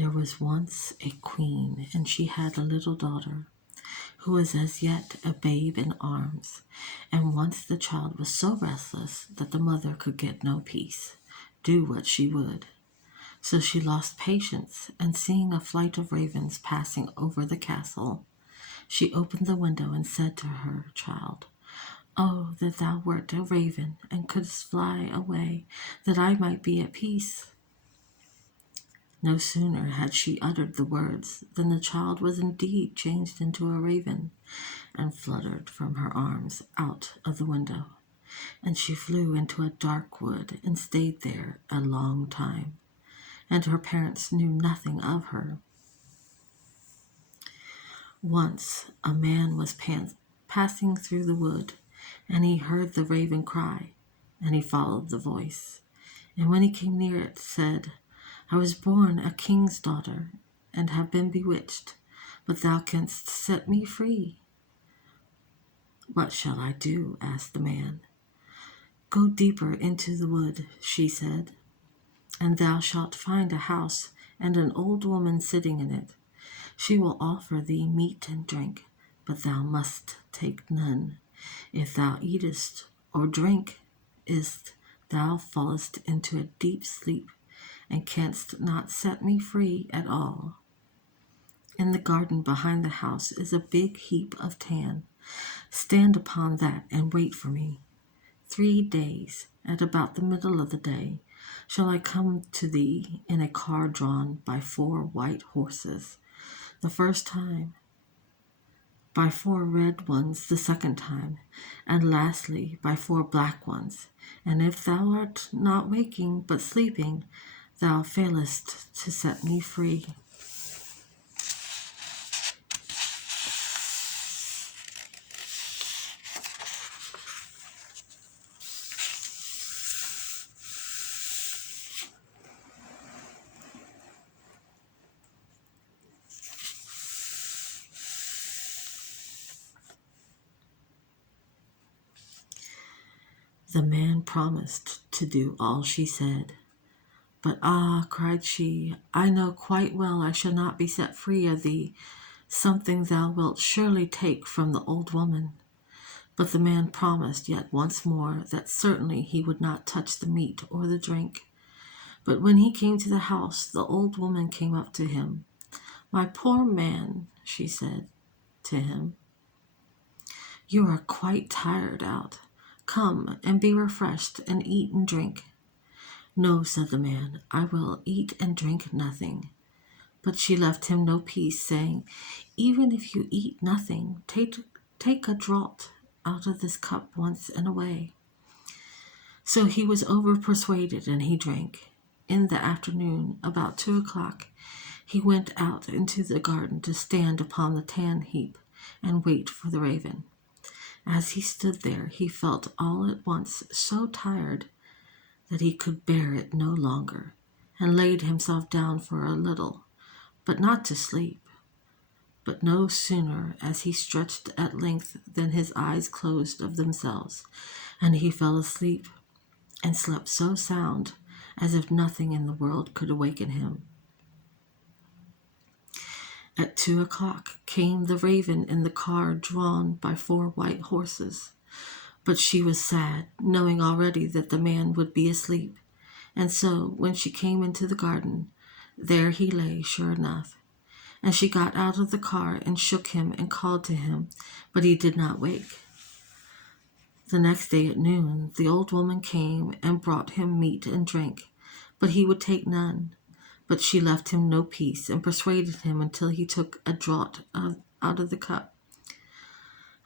There was once a queen, and she had a little daughter who was as yet a babe in arms. And once the child was so restless that the mother could get no peace, do what she would. So she lost patience, and seeing a flight of ravens passing over the castle, she opened the window and said to her child, "Oh, that thou wert a raven, and couldst fly away, that I might be at peace." No sooner had she uttered the words than the child was indeed changed into a raven, and fluttered from her arms out of the window. And she flew into a dark wood and stayed there a long time, and her parents knew nothing of her. Once a man was passing through the wood, and he heard the raven cry, and he followed the voice. And when he came near it, said, "I was born a king's daughter, and have been bewitched, but thou canst set me free." "What shall I do?" asked the man. "Go deeper into the wood," she said, "and thou shalt find a house and an old woman sitting in it. She will offer thee meat and drink, but thou must take none. If thou eatest or drinkest, thou fallest into a deep sleep, and canst not set me free at all. In the garden behind the house is a big heap of tan. Stand upon that and wait for me. 3 days, at about the middle of the day, shall I come to thee in a car drawn by 4 white horses, the first time, by 4 red ones the second time, and lastly by 4 black ones. And if thou art not waking but sleeping, thou failest to set me free." The man promised to do all she said. "But ah," cried she, "I know quite well I shall not be set free of thee. Something thou wilt surely take from the old woman." But the man promised yet once more that certainly he would not touch the meat or the drink. But when he came to the house, the old woman came up to him. "My poor man," she said to him, "you are quite tired out. Come and be refreshed and eat and drink." "No," said the man, "I will eat and drink nothing." But she left him no peace, saying, "Even if you eat nothing, take a draught out of this cup once in a way." So he was over-persuaded, and he drank. In the afternoon, about 2 o'clock, he went out into the garden to stand upon the tan heap and wait for the raven. As he stood there, he felt all at once so tired that he could bear it no longer, and laid himself down for a little, but not to sleep. But no sooner as he stretched at length than his eyes closed of themselves, and he fell asleep, and slept so sound as if nothing in the world could awaken him. At 2 o'clock came the raven in the car drawn by 4 white horses. But she was sad, knowing already that the man would be asleep. And so, when she came into the garden, there he lay, sure enough. And she got out of the car and shook him and called to him, but he did not wake. The next day at noon, the old woman came and brought him meat and drink, but he would take none. But she left him no peace, and persuaded him until he took a draught out of the cup.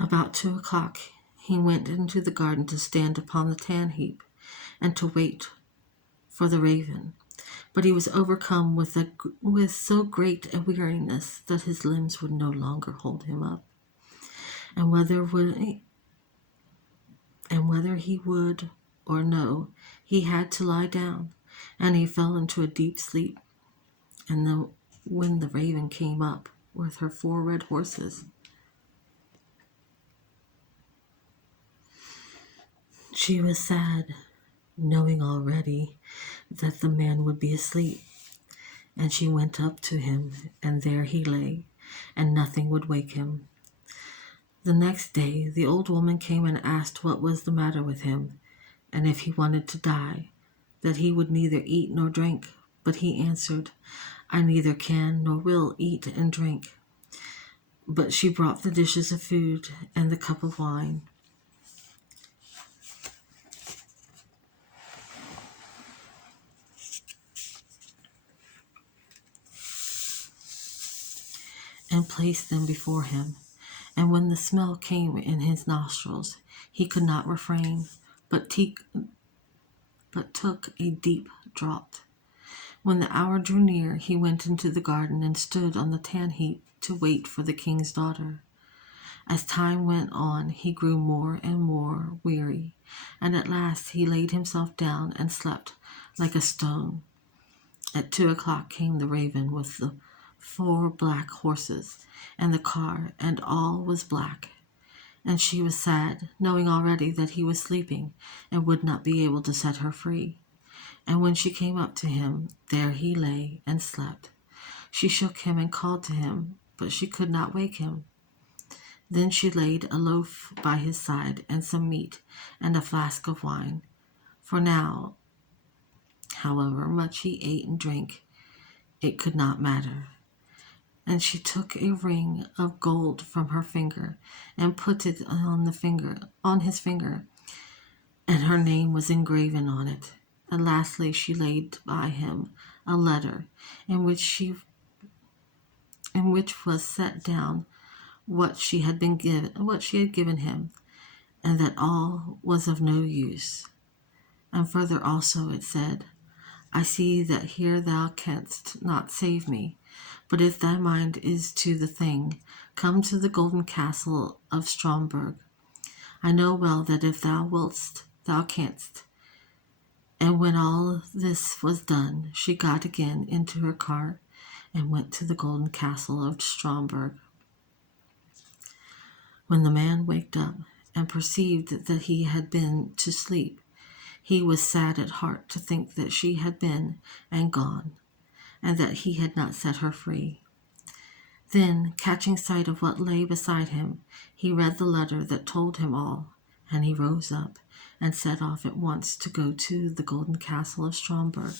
About 2 o'clock, he went into the garden to stand upon the tan heap, and to wait for the raven. But he was overcome with so great a weariness that his limbs would no longer hold him up. And whether he would or no, he had to lie down, and he fell into a deep sleep. And when the raven came up with her 4 red horses, she was sad, knowing already that the man would be asleep. And she went up to him, and there he lay, and nothing would wake him. The next day the old woman came and asked what was the matter with him, and if he wanted to die, that he would neither eat nor drink. But he answered, I neither can nor will eat and drink. But she brought the dishes of food and the cup of wine. And placed them before him. And when the smell came in his nostrils, he could not refrain, but took a deep draught. When the hour drew near, he went into the garden and stood on the tan heap to wait for the king's daughter. As time went on, he grew more and more weary, and at last he laid himself down and slept like a stone. At 2 o'clock came the raven with the 4 black horses and the car, and all was black. And she was sad, knowing already that he was sleeping and would not be able to set her free. And when she came up to him, there he lay and slept. She shook him and called to him, but she could not wake him. Then she laid a loaf by his side and some meat and a flask of wine. For now, however much he ate and drank, it could not matter. And she took a ring of gold from her finger and put it on his finger, and her name was engraven on it. And lastly she laid by him a letter in which was set down what she had given him, and that all was of no use. And further also it said, I see that here thou canst not save me, but if thy mind is to the thing, come to the golden castle of Stromberg. I know well that if thou wilt, thou canst. And when all this was done, she got again into her car and went to the golden castle of Stromberg. When the man waked up and perceived that he had been to sleep, he was sad at heart to think that she had been and gone, and that he had not set her free. Then, catching sight of what lay beside him, he read the letter that told him all, and he rose up and set off at once to go to the golden castle of Stromberg,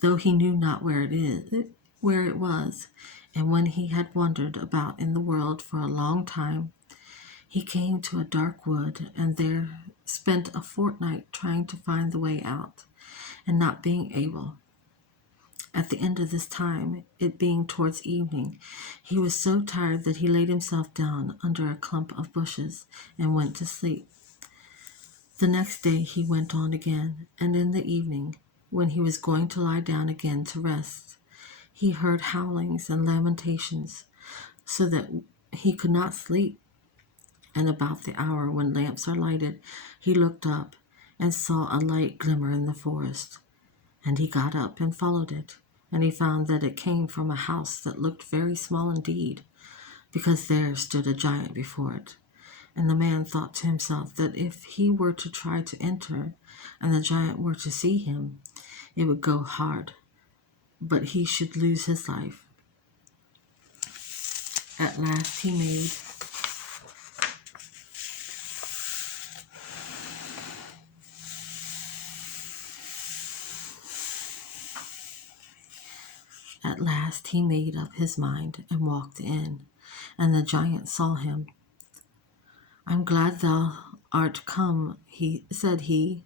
though he knew not where it was. And when he had wandered about in the world for a long time, he came to a dark wood, and there spent a fortnight trying to find the way out, and not being able. At the end of this time, it being towards evening, he was so tired that he laid himself down under a clump of bushes and went to sleep. The next day he went on again, and in the evening, when he was going to lie down again to rest, he heard howlings and lamentations, so that he could not sleep. And about the hour when lamps are lighted, he looked up and saw a light glimmer in the forest. And he got up and followed it, and he found that it came from a house that looked very small indeed, because there stood a giant before it. And the man thought to himself that if he were to try to enter, and the giant were to see him, it would go hard, but he should lose his life. At last he made up his mind and walked in, and the giant saw him. I'm glad thou art come, said he.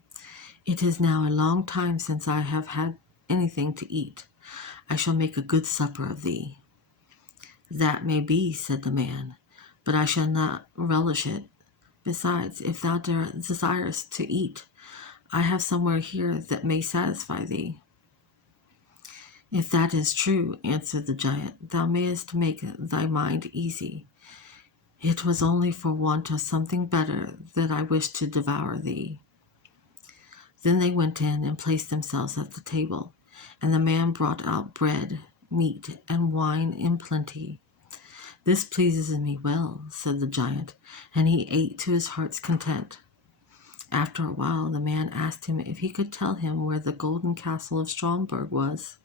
It is now a long time since I have had anything to eat. I shall make a good supper of thee. That may be, said the man, but I shall not relish it. Besides, if thou desirest to eat, I have somewhere here that may satisfy thee. If that is true, answered the giant, thou mayest make thy mind easy. It was only for want of something better that I wished to devour thee. Then they went in and placed themselves at the table, and the man brought out bread, meat, and wine in plenty. This pleases me well, said the giant, and he ate to his heart's content. After a while, the man asked him if he could tell him where the golden castle of Stromberg was.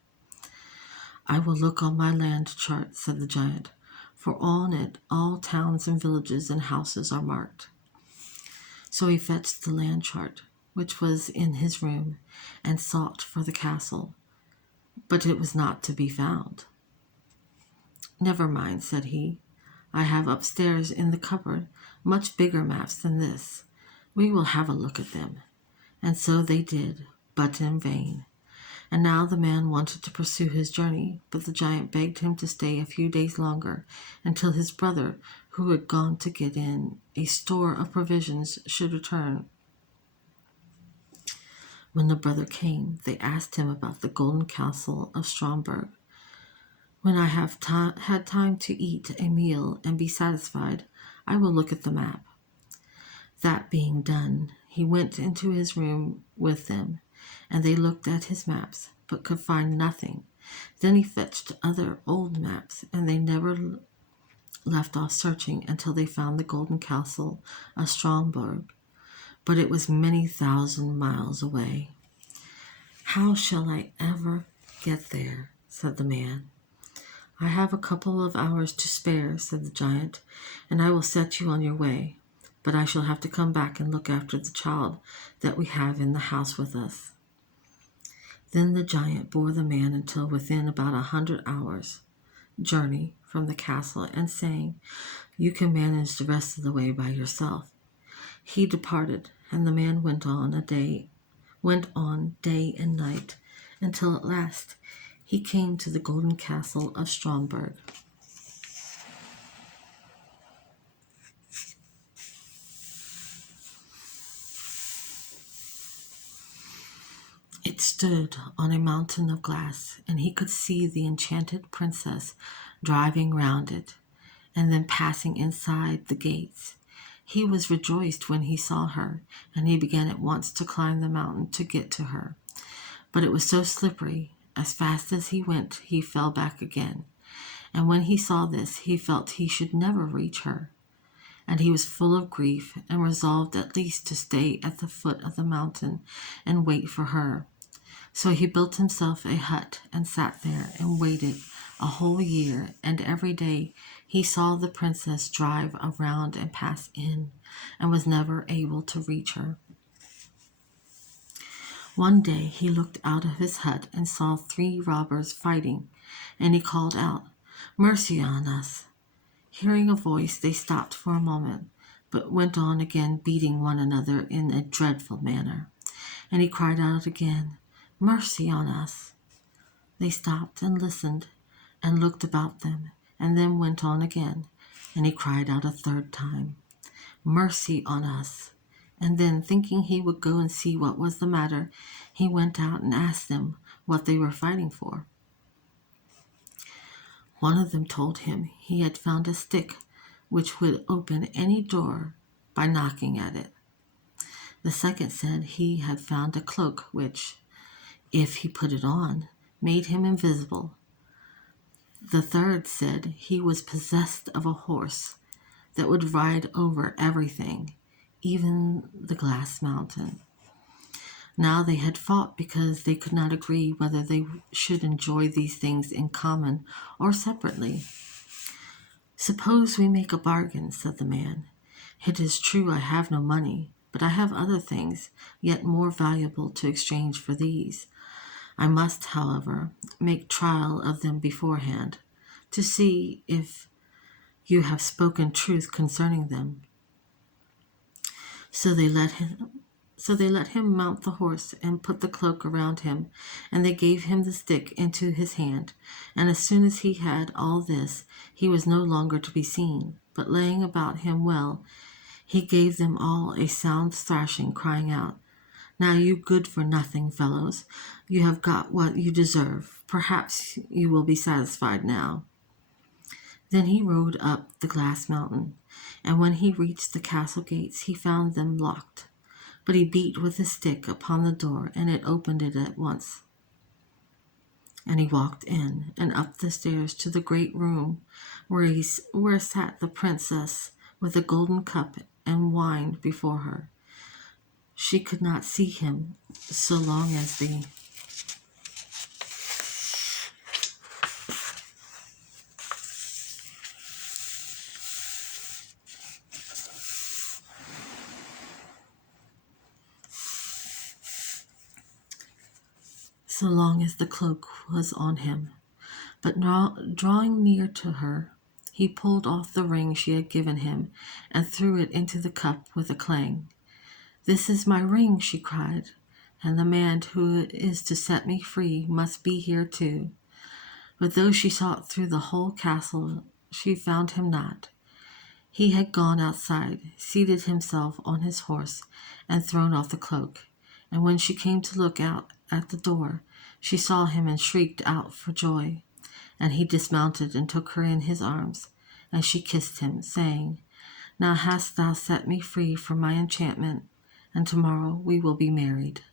I will look on my land chart, said the giant, for on it all towns and villages and houses are marked. So he fetched the land chart, which was in his room, and sought for the castle, but it was not to be found. Never mind, said he. I have upstairs in the cupboard much bigger maps than this. We will have a look at them. And so they did, but in vain. And now the man wanted to pursue his journey, but the giant begged him to stay a few days longer until his brother, who had gone to get in a store of provisions, should return. When the brother came, they asked him about the golden castle of Stromberg. When I have had time to eat a meal and be satisfied, I will look at the map. That being done, he went into his room with them, and they looked at his maps, but could find nothing. Then he fetched other old maps, and they never left off searching until they found the golden castle of Stromberg, but it was many thousand miles away. How shall I ever get there? Said the man. I have a couple of hours to spare, said the giant, and I will set you on your way. But I shall have to come back and look after the child that we have in the house with us. Then the giant bore the man until within about 100 hours' journey from the castle, and saying, You can manage the rest of the way by yourself. He departed, and the man went on day and night, until at last he came to the golden castle of Stromberg. It stood on a mountain of glass, and he could see the enchanted princess driving round it, and then passing inside the gates. He was rejoiced when he saw her, and he began at once to climb the mountain to get to her. But it was so slippery, as fast as he went, he fell back again. And when he saw this, he felt he should never reach her. And he was full of grief, and resolved at least to stay at the foot of the mountain and wait for her. So he built himself a hut and sat there and waited a whole year, and every day he saw the princess drive around and pass in, and was never able to reach her. One day he looked out of his hut and saw 3 robbers fighting, and he called out, Mercy on us! Hearing a voice, they stopped for a moment, but went on again beating one another in a dreadful manner. And he cried out again, Mercy on us! They stopped and listened and looked about them, and then went on again, and he cried out a third time, Mercy on us! And then, thinking he would go and see what was the matter, he went out and asked them what they were fighting for. One of them told him he had found a stick which would open any door by knocking at it. The second said he had found a cloak which, if he put it on, made him invisible. The third said he was possessed of a horse that would ride over everything, even the glass mountain. Now they had fought because they could not agree whether they should enjoy these things in common or separately. Suppose we make a bargain, said the man. It is true I have no money, but I have other things yet more valuable to exchange for these. I must, however, make trial of them beforehand, to see if you have spoken truth concerning them. So they let him mount the horse and put the cloak around him, and they gave him the stick into his hand. And as soon as he had all this, he was no longer to be seen, but laying about him well, he gave them all a sound thrashing, crying out, Now you good-for-nothing fellows, you have got what you deserve. Perhaps you will be satisfied now. Then he rode up the glass mountain, and when he reached the castle gates, he found them locked. But he beat with his stick upon the door, and it opened it at once. And he walked in and up the stairs to the great room where sat the princess with a golden cup and wine before her. She could not see him so long as so long as the cloak was on him. But drawing near to her, he pulled off the ring she had given him and threw it into the cup with a clang. "This is my ring," she cried, "and the man who is to set me free must be here too." But though she sought through the whole castle, she found him not. He had gone outside, seated himself on his horse, and thrown off the cloak. And when she came to look out at the door, she saw him and shrieked out for joy. And he dismounted and took her in his arms, and she kissed him, saying, "Now hast thou set me free from my enchantment, and tomorrow we will be married."